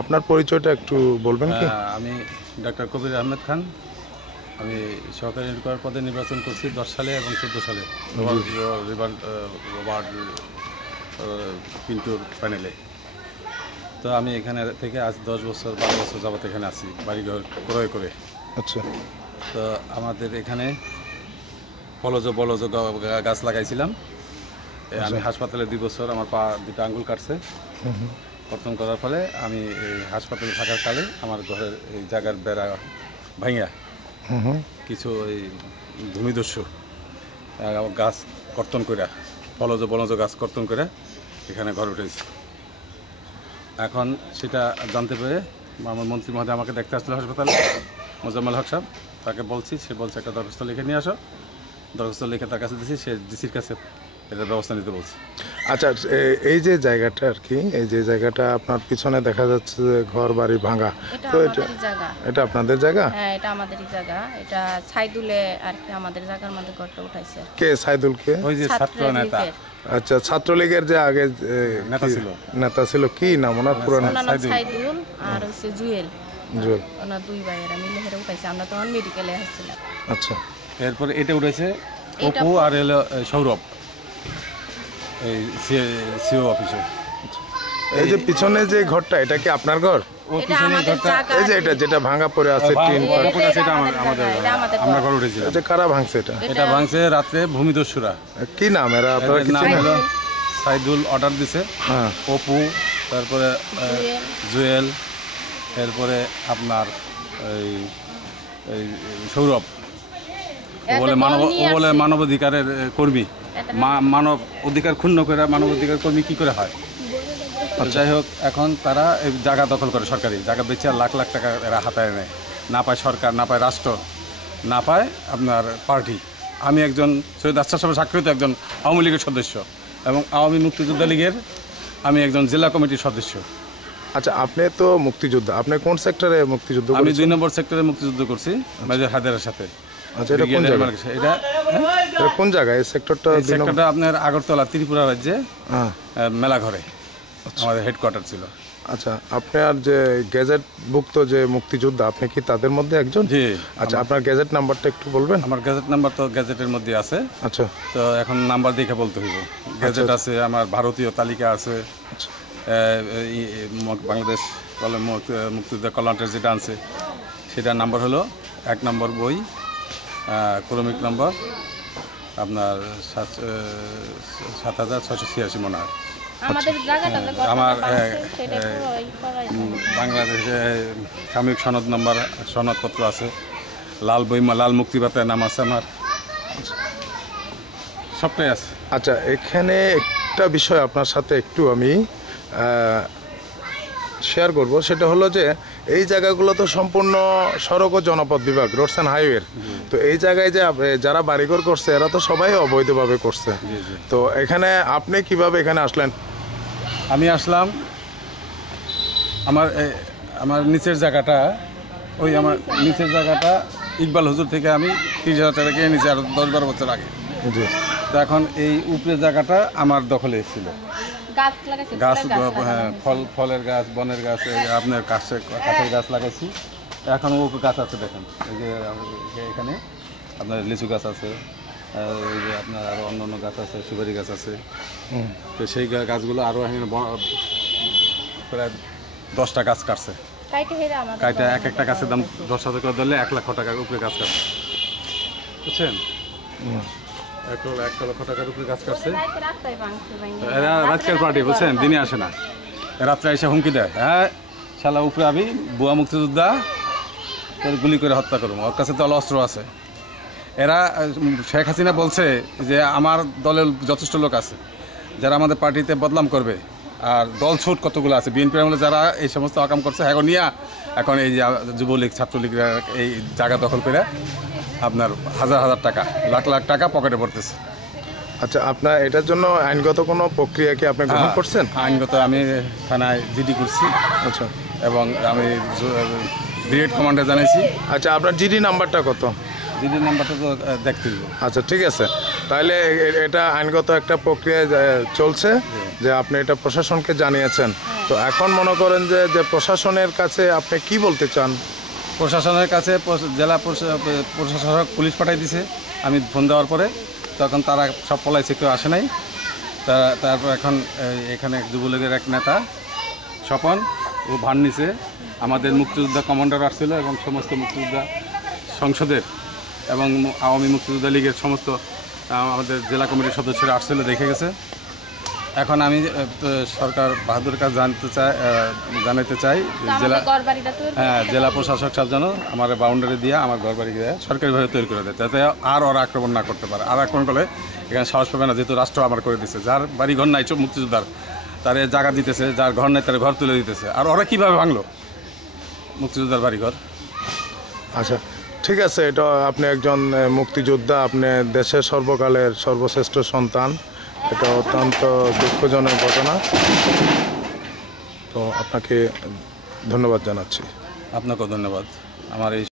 আপনার পরিচয়টা একটু বলবেন কি? আমি ডাক্তার কবির আহমেদ খান। আমি সহকারী রিপার পদে নির্বাচন করছি 10 সালে এবং 14 সালে রিভার ওয়ার্ড পিন্টুর প্যানেলে। তো আমি এখানে থেকে আজ 10 বছর 12 বছর যাবত এখানে আছি বাড়িঘর ক্রয় করে। আচ্ছা তো আমাদের এখানে ফলজ বলজ গাছ লাগাইছিলাম। আমি হাসপাতালে 2 বছর আমার পা 2টা আঙ্গুল কাটছে। কর্তন করার ফলে আমি এই হাসপাতালে থাকার কালে আমার ঘরের এই জায়গার বেড়া ভাঙিয়া কিছু এই ভূমিদস্যু গাছ কর্তন করে ফলজ বলজ গাছ কর্তন করে এখানে ঘর উঠেছে। এখন সেটা জানতে পেরে আমার মন্ত্রী মহোদয় আমাকে দেখতে আসলো হাসপাতালে, মোজাম্মেল হক সাহেব। তাকে বলছি, সে বলছে একটা দরখাস্ত লিখে নিয়ে আসো। দরখাস্ত লিখে তার কাছে দিয়েছি, সে ডিসির কাছে এটার ব্যবস্থা নিতে বলছে। আচ্ছা, এই যে জায়গাটা আর কি, এই যে জায়গাটা আপনার পিছনে দেখা যাচ্ছে যে ঘর বাড়ি ভাঙা, তো এটা আপনাদের জায়গা? হ্যাঁ, এটা আমাদেরই জায়গা। এটা সাইদুলে আর কি আমাদের জায়গার মধ্যে ঘরটা উঠাইছে। কে সাইদুল কে? ওই যে ছাত্র নেতা। আচ্ছা, ছাত্রলীগের যে আগে নেতা ছিল, কি নাম ওনার? পুরানো সাইদুল আর হচ্ছে জুয়েল। জুয়েল, ওনার দুই ভাইয়েরা মিলে হেরে উঠাইছে। আমরা তখন মেডিকেলে আসছিলাম। আচ্ছা। এরপরে এটা উঠেছে অপু আর এলো সৌরভ, এই সিও অফিসে। এই যে পিছনে যে ঘরটা, এটা কি আপনার ঘর? এটা আমাদের জায়গা। এই যে এটা যেটা ভাঙা পড়ে আছে টিন, সেটা আমরা ঘর উঠেছিল। যে কারা ভাঙছে এটা? এটা ভাঙছে রাত্রে ভূমিদস্যুরা। কি নাম এরা? আপনারা কি নাম চেনেন? হলো সাইদুল অর্ডার দিছে, হ্যাঁ, অপু, তারপরে জুয়েল, এরপরে আপনার এই এই সৌরভ। ও বলে মানবাধিকারের কর্মী। মানব অধিকার ক্ষুণ্ণ করে মানব অধিকার কর্মী কি করে হয়? যাই হোক, এখন তারা এই জায়গা দখল করে, সরকারি জায়গা বেচে লাখ লাখ টাকা এরা হাতায় নেয়। না পায় সরকার, না পায় রাষ্ট্র, না পায় আপনার পার্টি। আমি একজন সৈয়দ আশরাফ সাহেবের স্বাক্ষরিত একজন আওয়ামী লীগের সদস্য এবং আওয়ামী মুক্তিযোদ্ধা লীগের আমি একজন জেলা কমিটির সদস্য। আচ্ছা, আপনি তো মুক্তিযোদ্ধা, আপনি কোন সেক্টরে মুক্তিযুদ্ধ আমি করেছেন? 2 নম্বর সেক্টরে মুক্তিযুদ্ধ করছি মেজর হায়দারের সাথে। আচ্ছা, এটা কোন জায়গা? এটা কোন জায়গায় এই সেক্টরটা? সেক্টরটা আপনার আগরতলা, ত্রিপুরা রাজ্যে হ্যাঁ, মেলাঘরে আমাদের হেডকোয়ার্টার ছিল। আচ্ছা, আপনার যে গ্যাজেটভুক্ত যে মুক্তিযোদ্ধা, আপনি কি তাদের মধ্যে একজন? জি। আচ্ছা, আপনার গ্যাজেট নাম্বারটা একটু বলবেন? আমার গ্যাজেট নাম্বার তো গ্যাজেটের মধ্যে আছে। আচ্ছা, তো এখন নাম্বার দেখে বলতে হইব। গ্যাজেট আছে, আমার ভারতীয় তালিকা আছে, বাংলাদেশ মুক্তিযোদ্ধা কল্যাণের যেটা আছে সেটার নাম্বার হলো 1 নম্বর বই, ক্রমিক নম্বর আপনার 7686 মনে হয়। আমার বাংলাদেশে সাময়িক সনদ নাম্বার, সনদপত্র আছে, লাল বই, লাল মুক্তিবাতার নাম আছে আমার, সবটাই আছে। আচ্ছা, এখানে একটা বিষয় আপনার সাথে একটু আমি শেয়ার করব, সেটা হলো যে এই জায়গাগুলো তো সম্পূর্ণ সড়ক ও জনপথ বিভাগ, রোডস অ্যান্ড হাইওয়ের। তো এই জায়গায় যে যারা বাড়িঘর করছে এরা তো সবাই অবৈধভাবে করছে। তো এখানে আপনি কিভাবে এখানে আসলেন? আমি আসলাম, আমার নিচের জায়গাটা, ওই আমার নিচের জায়গাটা ইকবাল হুজুর থেকে আমি 30,000 টাকা কিনে নিয়েছি আরও 10-12 বছর আগে। জি। তো এখন এই উপরের জায়গাটা আমার দখলে ছিল। গাছ, হ্যাঁ, ফলের গাছ, বনের গাছ, আপনার কাঠের গাছ লাগাইছি। এখন ও গাছ আছে, দেখেন এই যে এখানে আপনার লিচু গাছ আছে, এই যে আপনার আরও অন্য অন্য গাছ আছে, সুপারি গাছ আছে। তো সেই গাছগুলো আরও এখানে প্রায় 10টা গাছ কাটছে। কাইটা এক একটা গাছের দাম 10,000 করে ধরলে 1 লক্ষ টাকার উপরে গাছ কাটছে, বুঝছেন? 1 লক্ষ টাকার উপরে গাছ কাটছে। এরা রাজকের পার্টি, বুঝছেন, দিনে আসে না, রাত্রে এসে হুমকি দেয়, হ্যাঁ শালা উপরে আমি বুয়া মুক্তিযোদ্ধা, তোর গুলি করে হত্যা করবো, ওর কাছে তো অস্ত্র আছে। এরা, শেখ হাসিনা বলছে যে আমার দলের যথেষ্ট লোক আছে যারা আমাদের পার্টিতে বদনাম করবে, আর দল ছুট কতগুলো আছে বিএনপির আমলে যারা এই সমস্ত আকাম করছে, এখন নিয়ে এখন এই যে যুবলীগ ছাত্রলীগরা এই জায়গা দখল করে আপনার হাজার হাজার টাকা, লাখ লাখ টাকা পকেটে পড়তেছে। আচ্ছা, আপনার এটার জন্য আইনগত কোনো প্রক্রিয়া কি আপনি গ্রহণ করছেন? আইনগত আমি থানায় জিডি করছি। আচ্ছা, এবং আমি ব্রিগেড কমান্ডার জানাইছি। আচ্ছা, আপনার জিডি নাম্বারটা কত? জিডি নাম্বারটা তো দেখতে দিব। আচ্ছা ঠিক আছে, তাহলে এটা আইনগত একটা প্রক্রিয়া চলছে যে আপনি এটা প্রশাসনকে জানিয়েছেন। তো এখন মনে করেন যে প্রশাসনের কাছে আপনি কি বলতে চান? প্রশাসনের কাছে জেলা প্রশাসক পুলিশ পাঠাই দিছে। আমি ফোন দেওয়ার পরে তখন তারা সব পলাইছে, কেউ আসে নাই। তারপর এখন এখানে যুবলীগের এক নেতা স্বপন, ও ভান নিছে। আমাদের মুক্তিযোদ্ধা কমান্ডার আসছিল এবং সমস্ত মুক্তিযোদ্ধা সংসদের এবং আওয়ামী মুক্তিযোদ্ধা লীগের সমস্ত আমাদের জেলা কমিটির সদস্যরা আসছিল, দেখে গেছে। এখন আমি সরকার বাহাদুর কাছে জানাতে চাই জেলা জেলা প্রশাসক সাহেব যেন আমার বাউন্ডারি দিয়ে আমার ঘর বাড়ি দিয়ে সরকারিভাবে তৈরি করে দেয়, যাতে আর ওরা আক্রমণ না করতে পারে। আর আক্রমণ করলে এখানে সাহস পাবে না, যেহেতু রাষ্ট্র আমার করে দিচ্ছে। যার বাড়ি ঘর নাই মুক্তিযোদ্ধার, তারে জায়গা দিতেছে, যার ঘর নাই তার ঘর তুলে দিতেছে। আর ওরা কীভাবে ভাঙলো মুক্তিযোদ্ধার বাড়িঘর? আচ্ছা ঠিক আছে, এটা আপনি একজন মুক্তিযোদ্ধা, আপনি দেশের সর্বকালের সর্বশ্রেষ্ঠ সন্তান। এটা অত্যন্ত দুঃখজনক ঘটনা। তো আপনাকে ধন্যবাদ জানাচ্ছি। আপনাকেও ধন্যবাদ আমার এই